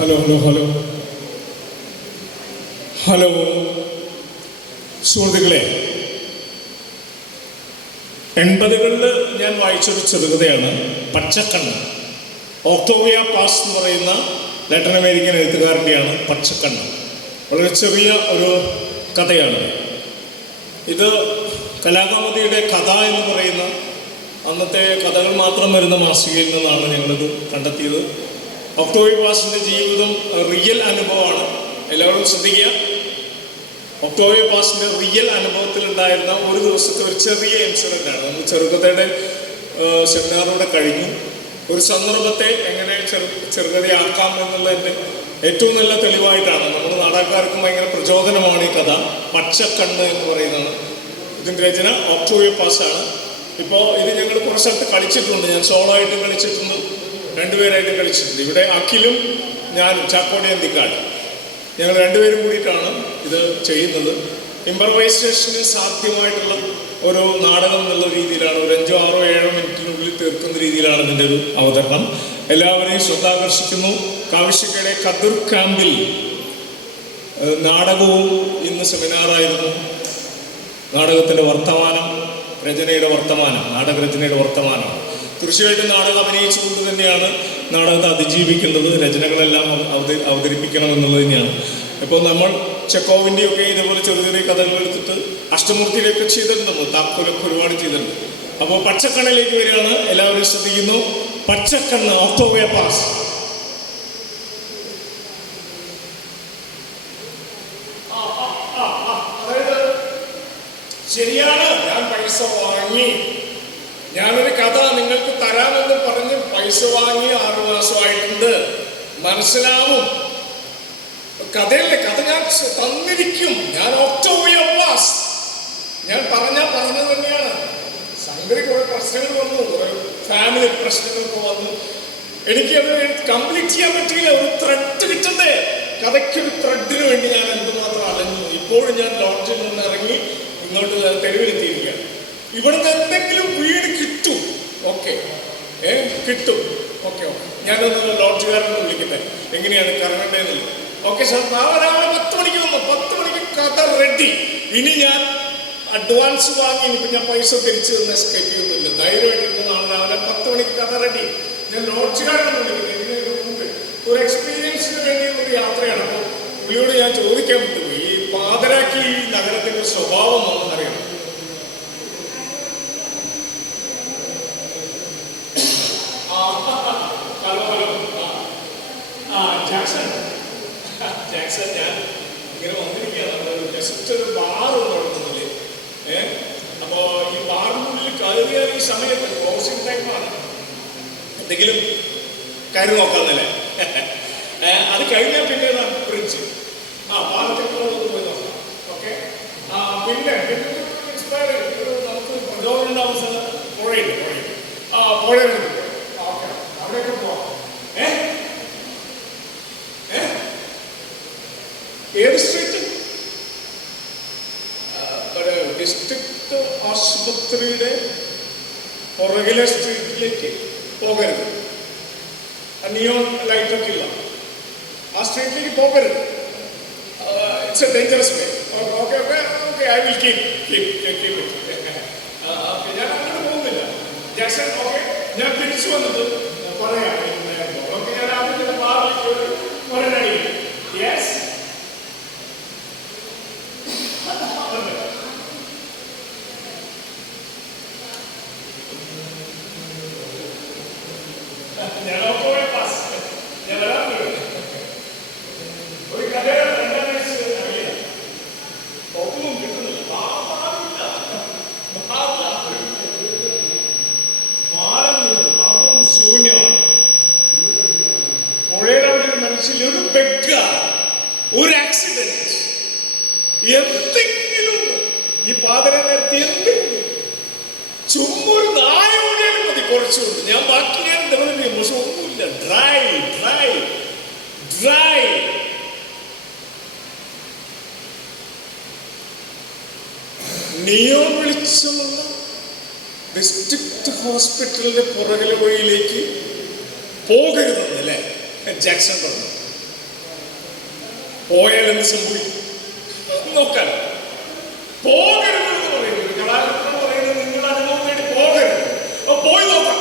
Hello hello hello hello സുഹൃത്തുക്കളെ, 80കളിൽ ഞാൻ വായിച്ചൊരു ചെറുകഥയാണ് പച്ചക്കണ്ണ്. Octavia pass എന്ന് പറയുന്ന ലാറ്റിൻ അമേരിക്കൻ എഴുത്തുകാരൻ്റെയാണ് പച്ചക്കണ്ണ്. വളരെ ചെറിയ ഒരു കഥയാണ് ഇത്. കലാകൗമുദിയുടെ കഥ എന്ന് പറയുന്ന അന്നത്തെ കഥകൾ മാത്രം വരുന്ന മാസികയിൽ നിന്നാണ് ഞങ്ങളിത് കണ്ടെത്തിയത്. ഒക്ടോവിയ പാസിൻ്റെ ജീവിതം റിയൽ അനുഭവമാണ്. എല്ലാവരും ശ്രദ്ധിക്കുക. ഒക്ടോവിയ പാസിൻ്റെ റിയൽ അനുഭവത്തിലുണ്ടായിരുന്ന ഒരു ദിവസത്തെ ഒരു ചെറിയ ഇൻസിഡൻ്റാണ്. നമ്മൾ ചെറുകഥയുടെ സെമിനാറിലൂടെ കഴിഞ്ഞു. ഒരു സന്ദർഭത്തെ എങ്ങനെ ചെറുകഥയാക്കാം എന്നുള്ളതിൻ്റെ ഏറ്റവും നല്ല തെളിവായിട്ടാണ്. നമ്മുടെ നാടകക്കാർക്കും ഭയങ്കര പ്രചോദനമാണ് ഈ കഥ. പച്ചക്കണ്ണ് എന്ന് പറയുന്നതാണ് ഇതിൻ്റെ രചന. ഒക്ടോവിയ പാസാണ്. ഇപ്പോൾ ഇത് ഞങ്ങൾ കുറേ സ്ഥലത്ത് കളിച്ചിട്ടുണ്ട്. ഞാൻ സോളോ ആയിട്ടും കളിച്ചിട്ടുണ്ട്, രണ്ടുപേരായിട്ടും കളിച്ചിട്ടുണ്ട്. ഇവിടെ അഖിലും ഞാനും ചാക്കോടി അന്തിക്കാട് ഞങ്ങൾ രണ്ടുപേരും കൂടിയിട്ടാണ് ഇത് ചെയ്യുന്നത്. ഇംപ്രവൈസേഷന് സാധ്യമായിട്ടുള്ള ഒരു നാടകം എന്നുള്ള രീതിയിലാണ്. ഒരു 5, 6, 7 മിനിറ്റിനുള്ളിൽ തീർക്കുന്ന രീതിയിലാണ് ഇതിൻ്റെ ഒരു അവതരണം. എല്ലാവരെയും ശ്രദ്ധാകർഷിക്കുന്നു. കാവിശ്ശിക്കയുടെ കതിർ ക്യാമ്പിൽ നാടകവും ഇന്ന് സെമിനാറായിരുന്നു. നാടകത്തിൻ്റെ വർത്തമാനം, രചനയുടെ വർത്തമാനം, നാടകരചനയുടെ വർത്തമാനമാണ്. തീർച്ചയായിട്ടും നാടകം അഭിനയിച്ചുകൊണ്ട് തന്നെയാണ് നാടകത്തെ അതിജീവിക്കുന്നത്. രചനകളെല്ലാം അവതരിപ്പിക്കണം എന്നുള്ളത് തന്നെയാണ്. ഇപ്പോൾ നമ്മൾ ചെക്കോവിൻ്റെയൊക്കെ ഇതേപോലെ ചെറിയ ചെറിയ കഥകൾ എടുത്തിട്ട് അഷ്ടമൂർത്തിയിലൊക്കെ ചെയ്തിട്ടുണ്ട്, താക്കോലൊക്കെ ഒരുപാട് ചെയ്തിട്ടുണ്ട്. അപ്പോൾ പച്ചക്കണ്ണിലേക്ക് വരികയാണ്. എല്ലാവരും ശ്രദ്ധിക്കുന്നു. പച്ചക്കണ്ണ്, ഒക്ടോവിയ പാസ്. ശരിയാണ്, ഞാൻ പൈസ വാങ്ങി, ഞാനൊരു കഥ നിങ്ങൾക്ക് തരാമെന്ന് പറഞ്ഞ് പൈസ വാങ്ങി 6 മാസമായിട്ടുണ്ട്. മനസ്സിലാവും. കഥയല്ലേ, കഥ ഞാൻ തന്നിരിക്കും. ഞാൻ ഒക്ടോവിയ പാസ്. ഞാൻ പറഞ്ഞത് തന്നെയാണ്. സംഗതി കുറെ പ്രശ്നങ്ങൾ വന്നു, കുറെ ഫാമിലി പ്രശ്നങ്ങളൊക്കെ വന്നു. എനിക്കത് കംപ്ലീറ്റ് ചെയ്യാൻ പറ്റിയില്ല. ഒരു ത്രെഡ് കിട്ടണ്ടേ, കഥയ്ക്കൊരു ത്രെഡിന് വേണ്ടി ഞാൻ എന്തുമാത്രം അലഞ്ഞു. ഇപ്പോഴും ഞാൻ ലോഡ്ജിൽ നിന്ന് ഇറങ്ങി ഇങ്ങോട്ട് തെരുവിലെത്തിയിരിക്കുകയാണ്. ഇവിടുന്ന് എന്തെങ്കിലും വീട് കിട്ടും. ഓക്കെ, കിട്ടും. ഓക്കെ, ഞാനൊന്ന് ലോഡ്ജുകാരനെ വിളിക്കട്ടെ, എങ്ങനെയാണ് കറങ്ങേണ്ടതെന്നില്ല. ഓക്കെ സാർ, നാളെ രാവിലെ 10 മണിക്ക് വന്നു. 10 മണിക്ക് കഥ റെഡി. ഇനി ഞാൻ അഡ്വാൻസ് വാങ്ങി, ഇനിയിപ്പോൾ ഞാൻ പൈസ തിരിച്ചു തന്ന് എസ്കേപ്പ് ചെയ്യുന്നില്ല. ധൈര്യമായിട്ട് നാളെ രാവിലെ 10 മണിക്ക് കഥ റെഡി. ഞാൻ ലോഡ്ജുകാരനെ വിളിക്കുന്നത് ഒരു എക്സ്പീരിയൻസിന് വേണ്ടിയുള്ളൊരു യാത്രയാണ്. അപ്പോൾ പുള്ളിയോട് ഞാൻ ചോദിക്കാൻ പറ്റുമോ, ഈ പാതിരാക്കി ഈ നഗരത്തിൻ്റെ സ്വഭാവം ഒന്നറിയണം. ജാക്സൺ, ഞാൻ ഇങ്ങനെ വന്നിരിക്കുകയാണ്. ജസ്റ്റ് ഒരു ബാറ് നടത്തുന്നില്ലേ. അപ്പോൾ ഈ ബാറിനുള്ളിൽ കയറിയാൽ ഈ സമയത്ത് ക്ലോസിംഗ് ടൈമാണ്. എന്തെങ്കിലും കാര്യം നോക്കാന്നല്ലേ. അത് കഴിഞ്ഞാൽ പിന്നെ ബ്രിഡ്ജ് പാലത്തേക്കുള്ള പോയി നോക്കാം. ഓക്കെ, പിന്നെ ഇൻസ്പയർ നമുക്ക് പ്രചോദനം ഉണ്ടാവുന്ന സ്ഥലം പുഴയുണ്ട്. പുഴയുണ്ട്. ഓക്കെ, അവിടെയൊക്കെ പോവാം. ഏത് സ്ട്രീറ്റ്? ഡിസ്ട്രിക്ട് ആശുപത്രിയുടെ പുറകിലെ സ്ട്രീറ്റിലേക്ക് പോകരുത്. നിയോൺ ലൈറ്റൊക്കെ ഇല്ല. ആ സ്ട്രീറ്റിലേക്ക് പോകരുത്. It's A dangerous way. Okay okay okay, I will keep ഞാൻ അങ്ങനെ പോകുന്നില്ല. ജാക്സൺ, ഓക്കെ, ഞാൻ തിരിച്ചു വന്നത് പറയാം. ഓക്കെ, ഞാൻ ആദ്യം ബാറിലേക്ക് ഒരടി. യെസ്, ഞാൻ ഒക്ടോവിയ പാസ്. ഞാൻ വരാൻ ഒരു കഥയുടെ 2 വയസ്സ് അറിയില്ല, ഒന്നും കിട്ടുന്നില്ല. പാലം ശൂന്യമാണ്. പുഴയുടെ അവിടെ ഒരു മനുഷ്യൻ, ഒരു ബെഗ്ഗ, ഒരു ആക്സിഡന്റ്, എന്തെങ്കിലും ഈ പാതര നേരത്തെ എന്തെങ്കിലും ചുമ്മാ ഒരു നായ ഓടിയാലും മതി. കുറച്ചുകൊണ്ട് ഞാൻ ബാക്കി ഞാൻ ഡെവലപ്പ് ചെയ്യും. പക്ഷെ ഒന്നുമില്ല. Dry dry dry. നിയോൺ വെളിച്ചമുള്ള ഡിസ്ട്രിക്ട് ഹോസ്പിറ്റലിന്റെ പുറകിലെ വഴിയിലേക്ക് പോകരുതെന്നല്ലേ ജാക്സൺ പറഞ്ഞു. പോയാൽ എന്ത് സംഭവിക്കും നോക്കാൻ. പോകരുതെന്ന് പറയുന്നത് കലാകാരൻ പറയുന്നത് നിങ്ങളുടെ അനുഭവം നേടി പോകരുത്. പോയി നോക്കാം.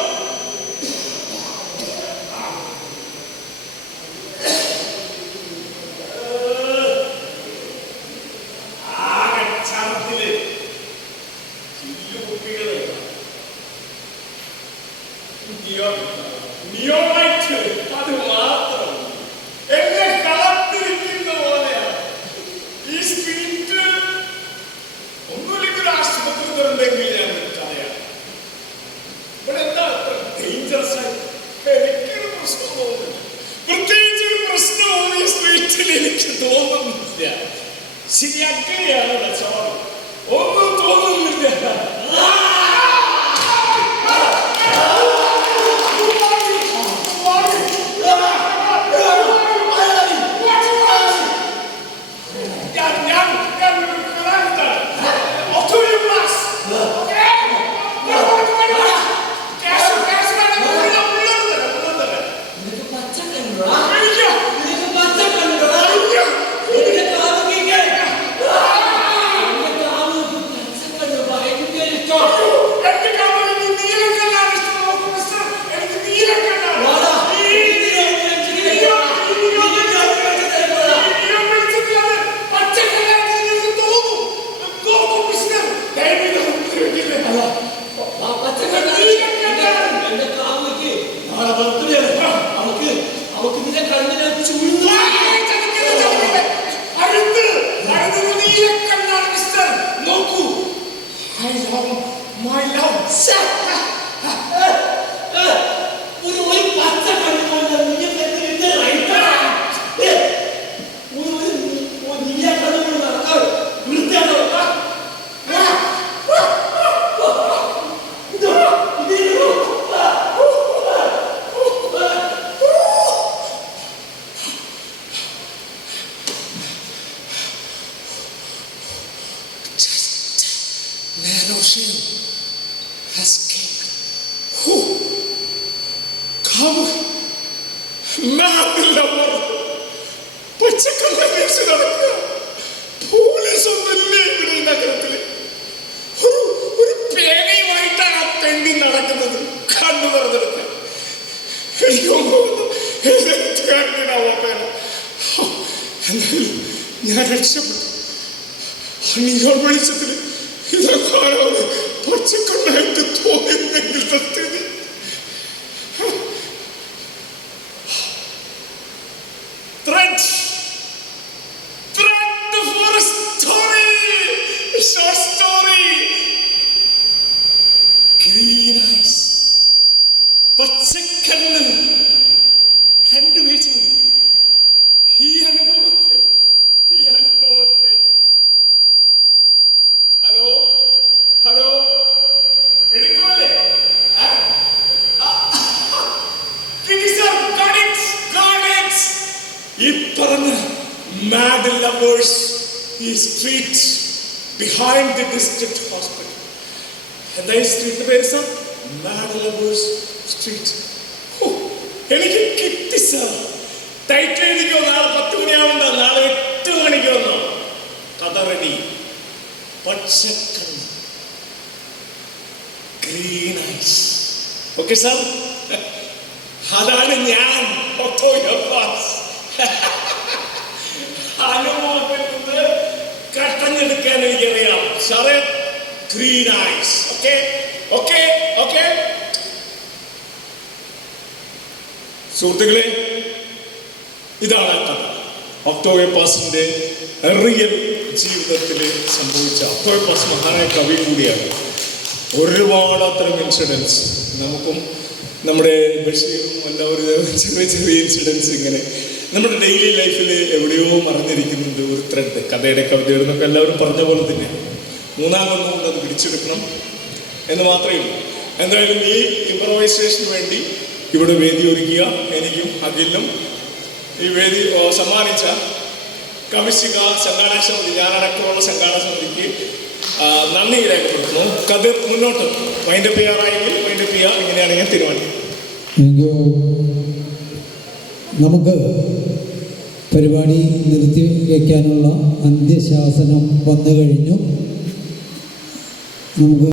അത് മാത്രം എന്നെ കാത്തിരിക്കുന്ന പോലെയാണ് ഈ സ്പിരിറ്റ്. ഒന്നുമില്ലെങ്കിൽ ഒരു ആശുപത്രി തുറന്നെങ്കിൽ ഞാൻ കളയാം. ഇവിടെ എന്താ ഡേഞ്ചറസ് ആയി എനിക്കൊരു പ്രശ്നം തോന്നുന്നില്ല. പ്രത്യേകിച്ച് ഒരു പ്രശ്നവും ഈ സ്പിരിറ്റിൽ എനിക്ക് തോന്നുന്നില്ല. ശരി, അങ്ങനെയാണ് രസമാണ്. ഒന്നും തോന്നുന്നില്ല. പോലീസ് ഒന്നുമില്ലേ ഇവിടെ ഈ നഗരത്തില്? ഒരു പേനയുമായിട്ടാണ് ആ പെണ്ണി നടക്കുന്നത്. കണ്ണു പറഞ്ഞെടുക്കാൻ എന്നാലും ഞാൻ രക്ഷപ്പെട്ടു. നിങ്ങൾ വെളിച്ചത്തിൽ ഇതൊക്കെ പച്ചക്കണ്ണായിട്ട് തോന്നുന്നെങ്കിൽ സ്ഥിതി പച്ചക്കണ്ണ് രണ്ടു പേഴ്ച ഈ അനുഭവത്തെ ഹലോ ഹലോ എടുക്കല്ലേ? ഈ പറഞ്ഞ മാഡ് ലവേഴ്സ് ഈ street behind the district hospital. എന്താ ഈ സ്ട്രീറ്റ് പേര് സാർ? Mad lovers street. എനിക്ക് കിട്ടി സാർ. ടൈറ്റ് എഴുതിക്കോ. നാളെ 10 മണിയാവണ്ട, നാളെ 8 മണിക്ക് വന്നോ. കഥ റെഡി. പച്ചക്കണ്ണ്, ഗ്രീൻ ഐസ്. ഓക്കെ സാർ, അതാണ് ഞാൻ. അനുഭവത്തിൽ നിന്ന് കട്ടഞ്ഞെടുക്കാൻ എനിക്കറിയാം. Sarath green eyes. Okay okay okay സുഹൃത്തുക്കളെ, ഇതാണ് കഥ. ഒക്ടോവിയ പാസിന്റെ റിയൽ ജീവിതത്തിൽ സംഭവിച്ച. ഒക്ടോവിയ പാസ് മഹാനായ കവി കൂടിയാണ്. ഒരുപാട് അത്തരം ഇൻസിഡൻസ് നമുക്കും നമ്മുടെ ബഷീറും എല്ലാവരും ചെറിയ ചെറിയ ഇൻസിഡൻസ് ഇങ്ങനെ നമ്മുടെ ഡെയിലി ലൈഫിൽ എവിടെയോ മറഞ്ഞിരിക്കുന്നുണ്ട്. ഒരു ത്രെഡ് കഥയുടെ കവിതയുടെ എന്നൊക്കെ എല്ലാവരും പറഞ്ഞ പോലെ തന്നെ മൂന്നാമതൊന്നും അത് പിടിച്ചെടുക്കണം എന്ന് മാത്രമേ ഉള്ളൂ. എന്തായാലും ഈ ഇംപ്രവൈസേഷന് വേണ്ടി ഇവിടെ വേദി ഒരുക്കിയ എനിക്കും അഖിലിനും ഈ വേദി സമ്മാനിച്ച കവിശിക സംഘാടക സമിതി, ഞാനടക്കമുള്ള സംഘാടക സമിതിക്ക് നന്ദി രേഖപ്പെടുത്തുന്നു. കതിർ മുന്നോട്ട് വൈൻഡപ്പ് ചെയ്യാറായെങ്കിൽ വൈൻഡപ്പ് ചെയ്യുക. ഇങ്ങനെയാണ് ഞാൻ തീരുമാനിക്കുന്നത്. നമുക്ക് പരിപാടി നിർത്തി വയ്ക്കാനുള്ള അന്ത്യശാസനം വന്നു കഴിഞ്ഞു. നമുക്ക്